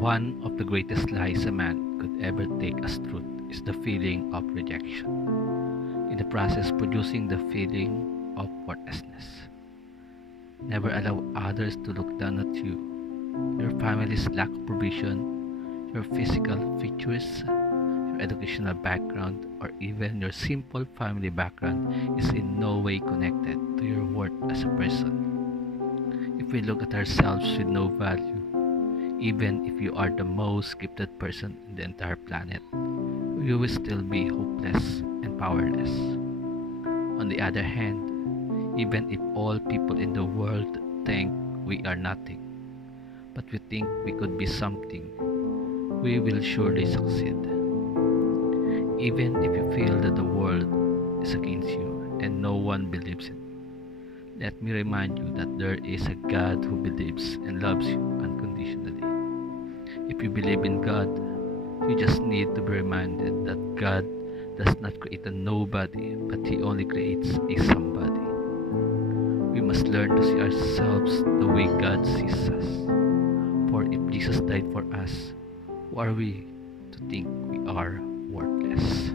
One of the greatest lies a man could ever take as truth is the feeling of rejection, in the process producing the feeling of worthlessness. Never allow others to look down at you. Your family's lack of provision, your physical features, your educational background, or even your simple family background is in no way connected to your worth as a person. If we look at ourselves with no value, even if you are the most gifted person in the entire planet, you will still be hopeless and powerless. On the other hand, even if all people in the world think we are nothing, but we think we could be something, we will surely succeed. Even if you feel that the world is against you and no one believes it, let me remind you that there is a God who believes and loves you unconditionally. If you believe in God, you just need to be reminded that God does not create a nobody, but He only creates a somebody. We must learn to see ourselves the way God sees us. For if Jesus died for us, who are we to think we are worthless?